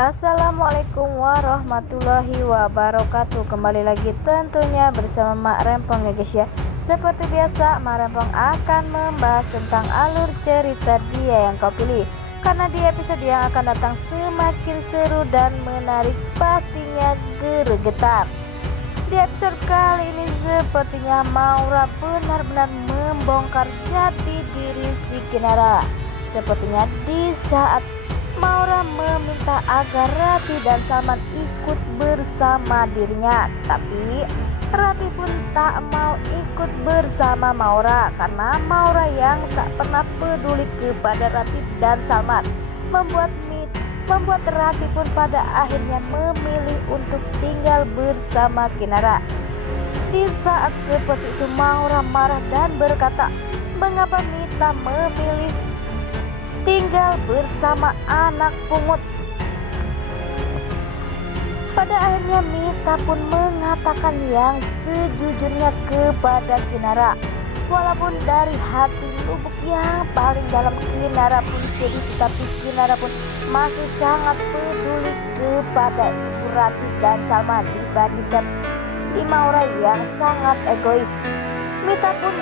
Assalamualaikum warahmatullahi wabarakatuh. Kembali lagi tentunya bersama Mak Rempong ya guys ya. Seperti biasa Mak Rempong akan membahas tentang alur cerita dia yang kau pilih, karena di episode yang akan datang semakin seru dan menarik, pastinya gregetan. Di episode kali ini sepertinya Maura benar-benar membongkar jati diri si Kinara. Sepertinya di saat Maura meminta agar Rati dan Salman ikut bersama dirinya, tapi Rati pun tak mau ikut bersama Maura karena Maura yang tak pernah peduli kepada Rati dan Salman membuat Rati pun pada akhirnya memilih untuk tinggal bersama Kinara. Di saat seperti itu Maura marah dan berkata, "Mengapa Mita memilih tinggal bersama anak pungut?" Pada akhirnya Mita pun mengatakan yang sejujurnya kepada Kinara. Walaupun dari hati lubuk yang paling dalam Kinara pun sedih, tetapi Kinara pun masih sangat peduli kepada Ibu Rati dan Salman dibandingkan si Maura yang sangat egois. Mita pun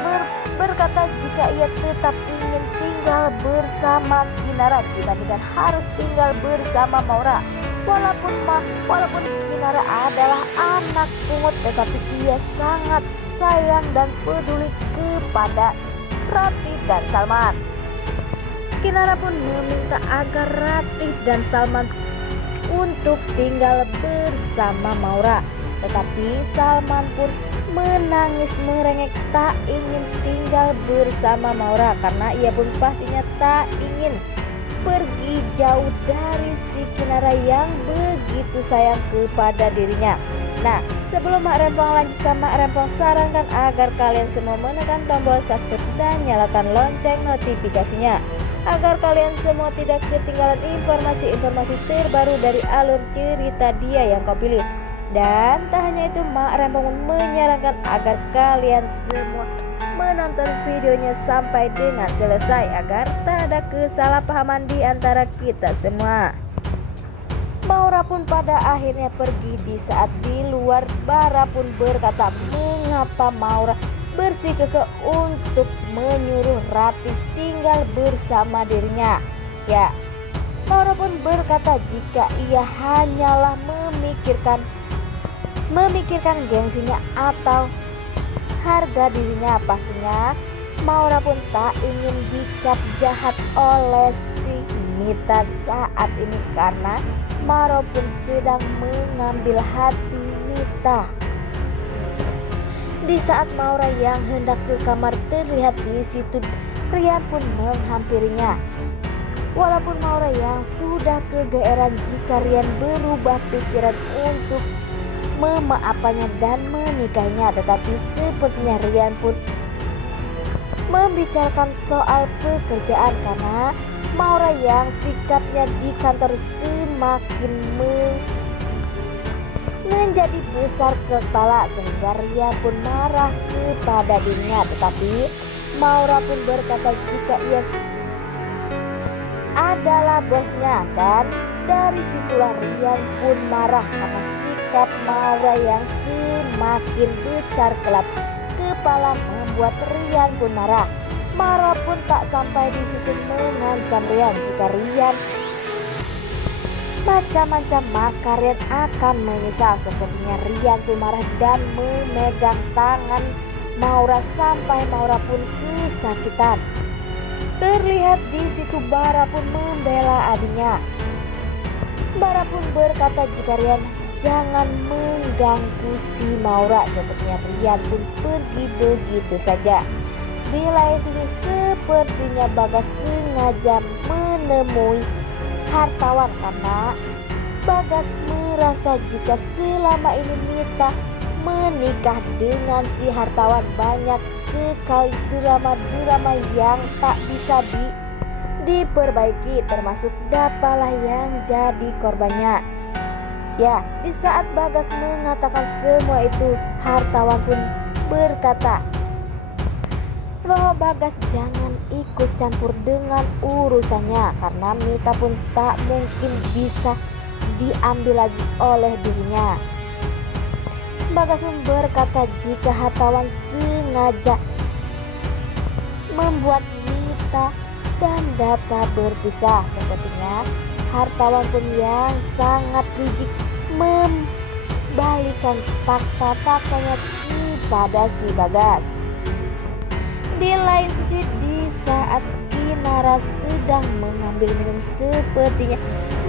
berkata jika ia tetap ingin tinggal bersama Kinara dibandingkan harus tinggal bersama Maura. Walaupun Kinara adalah anak pungut, tetapi ia sangat sayang dan peduli kepada Rati dan Salman. Kinara pun meminta agar Rati dan Salman untuk tinggal bersama Maura, tetapi Salman pun menangis merengek tak ingin tinggal bersama Maura karena ia pun pastinya tak ingin pergi jauh dari si Kinara yang begitu sayang kepada dirinya. Nah, sebelum Mak Rempong lanjutkan, Mak Rempong sarankan agar kalian semua menekan tombol subscribe dan nyalakan lonceng notifikasinya agar kalian semua tidak ketinggalan informasi-informasi terbaru dari alur cerita dia yang kau pilih. Dan tak hanya itu, Mak Rempong menyarankan agar kalian semua menonton videonya sampai dengan selesai agar tak ada kesalahpahaman di antara kita semua. Maura pun pada akhirnya pergi. Di saat di luar, Bara pun berkata mengapa Maura bersikukuh untuk menyuruh Rati tinggal bersama dirinya. Ya, Maura pun berkata jika ia hanyalah memikirkan gengsinya atau harga dirinya, pastinya Maura pun tak ingin dicap jahat oleh si Mita saat ini karena Maura pun sedang mengambil hati Mita. Di saat Maura yang hendak ke kamar, terlihat di situ Rian pun menghampirinya. Walaupun Maura yang sudah kegeeran jika Rian berubah pikiran untuk memaafkannya dan menikahinya, tetapi sepertinya Rian pun membicarakan soal pekerjaan karena Maura yang sikapnya di kantor semakin menjadi besar kepala sehingga Rian pun marah kepada dirinya, tetapi Maura pun berkata jika ia adalah bosnya, dan dari situlah Rian pun marah karena sikap Maura yang semakin besar kelap kepala membuat Rian pun marah. Maura pun tak sampai di situ mengancam Rian jika Rian macam-macam maka Rian akan menyesal. Sepertinya Rian pun marah dan memegang tangan Maura sampai Maura pun kesakitan. Terlihat di situ Bara pun membela adiknya. Bara pun berkata jika Rian jangan mengganggu si Maura. Sepertinya Rian pun pergi begitu saja. Di lain sisi sepertinya Bagas sengaja menemui hartawan karena Bagas merasa jika selama ini Mita menikah dengan si hartawan banyak sekali drama-drama yang tak bisa diperbaiki, termasuk Dapalah yang jadi korbannya. Ya, di saat Bagas mengatakan semua itu, hartawan pun berkata bahwa Bagas jangan ikut campur dengan urusannya karena Mita pun tak mungkin bisa diambil lagi oleh dirinya. Bagasum berkata jika hartawan sengaja membuat Mita dan Data berpisah, sepertinya hartawan pun yang sangat licik membalikan fakta-faktanya kepada si Bagas. Di lain sisi, di saat Kinara sedang mengambil minum, sepertinya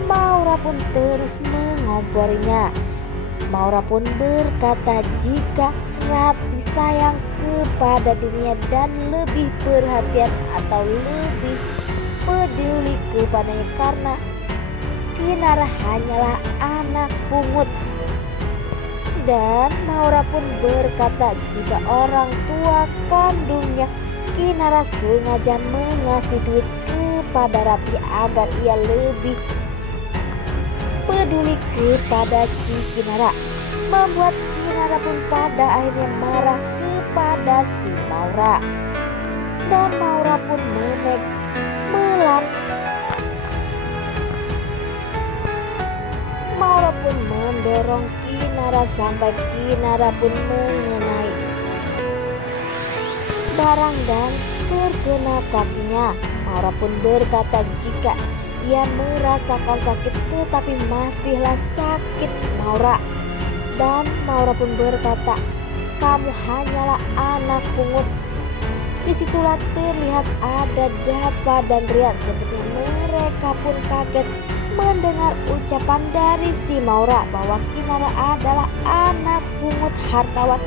Maura pun terus mengomporinya. Maura pun berkata jika Rati sayang kepada dirinya dan lebih perhatian atau lebih peduli kepadanya karena Kinara hanyalah anak pungut. Dan Maura pun berkata jika orang tua kandungnya Kinara sengaja mengasih duit kepada Rati agar ia lebih peduli kepada si Kinara, membuat Kinara pun pada akhirnya marah kepada si Maura. Dan Maura pun Maura pun mendorong Kinara sampai Kinara pun mengenai barang dan terkena kakinya. Maura pun berkata jika ia merasakan sakit tetapi masihlah sakit Maura. Dan Maura pun berkata, kamu hanyalah anak pungut. Disitulah terlihat ada Dapa dan Rian. Sepertinya mereka pun kaget mendengar ucapan dari si Maura bahwa Kinara adalah anak pungut hartawan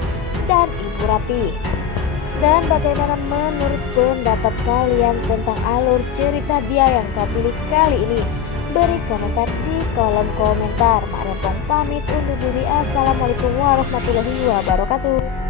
dan Ibu Rati. Dan bagaimana menurut pendapat kalian tentang alur cerita dia yang kau pilih kali ini? Beri komentar di kolom komentar. Mak Rempong pamit undur diri. Assalamualaikum warahmatullahi wabarakatuh.